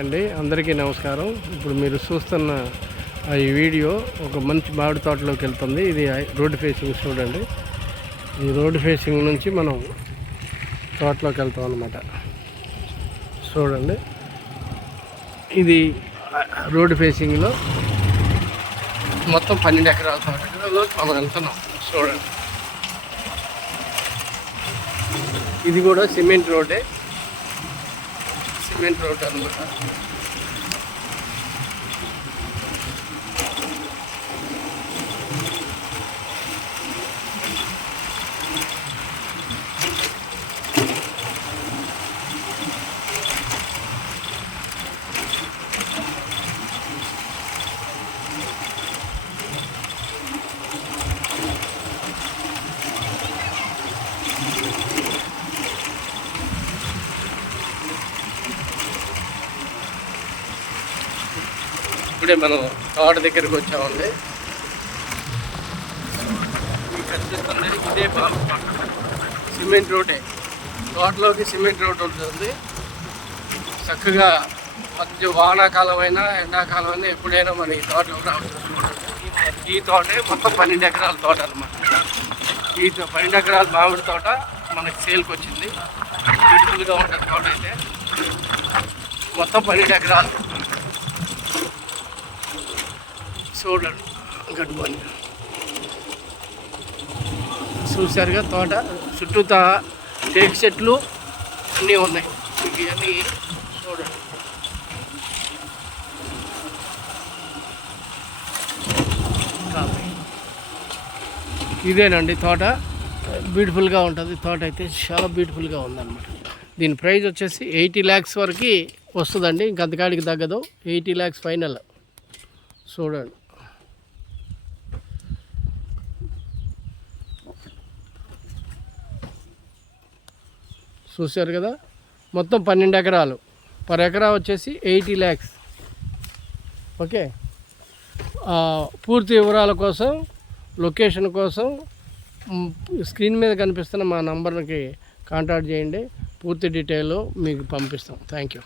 అండి అందరికీ నమస్కారం. ఇప్పుడు మీరు చూస్తున్న ఈ వీడియో ఒక మంచి మామిడి తోటలోకి వెళ్తుంది. ఇది రోడ్డు ఫేసింగ్ చూడండి. ఈ రోడ్డు ఫేసింగ్ నుంచి మనం తోటలోకి వెళ్తాం అన్నమాట. చూడండి, ఇది రోడ్డు ఫేసింగ్లో మొత్తం 12 ఎకరాల తోటలో మనం వెళ్తున్నాం. చూడండి, ఇది కూడా సిమెంట్ రోడ్ అనమాట. ఇప్పుడే మనం తోట దగ్గరికి వచ్చామండి. కనిపిస్తుంది ఇదే సిమెంట్ రోడ్డే. తోటలోకి సిమెంట్ రోడ్ ఉంటుంది. చక్కగా మధ్య వానాకాలం అయినా ఎండాకాలం అయినా ఎప్పుడైనా మన ఈ తోటలోకి రావచ్చు. ఈ తోటే మొత్తం 12 ఎకరాల తోట అనమాట. ఈ 12 ఎకరాల మామిడి తోట మనకి సేల్కి వచ్చింది. బ్యూటిఫుల్గా ఉంటుంది తోట అయితే. మొత్తం 12 ఎకరాలు. చూడండి, గుడ్ మార్నింగ్. చూసారుగా తోట చుట్టూతా టేకు చెట్లు అన్నీ ఉన్నాయి. ఇవన్నీ చూడండి. ఇదేనండి తోట. బ్యూటిఫుల్గా ఉంటుంది తోట అయితే. చాలా బ్యూటిఫుల్గా ఉందన్నమాట. దీని ప్రైస్ వచ్చేసి 80 lakhs వరకు వస్తుందండి. ఇంకంతకాడికి తగ్గదు. 80 lakhs ఫైనల్. చూడండి, చూశారు కదా. మొత్తం 12 ఎకరాలు. పర్ ఎకరా వచ్చేసి 80 lakhs. ఓకే, పూర్తి వివరాల కోసం, లొకేషన్ కోసం స్క్రీన్ మీద కనిపిస్తున్న మా నంబర్కి కాంటాక్ట్ చేయండి. పూర్తి డీటెయిల్ మీకు పంపిస్తాం. Thank you.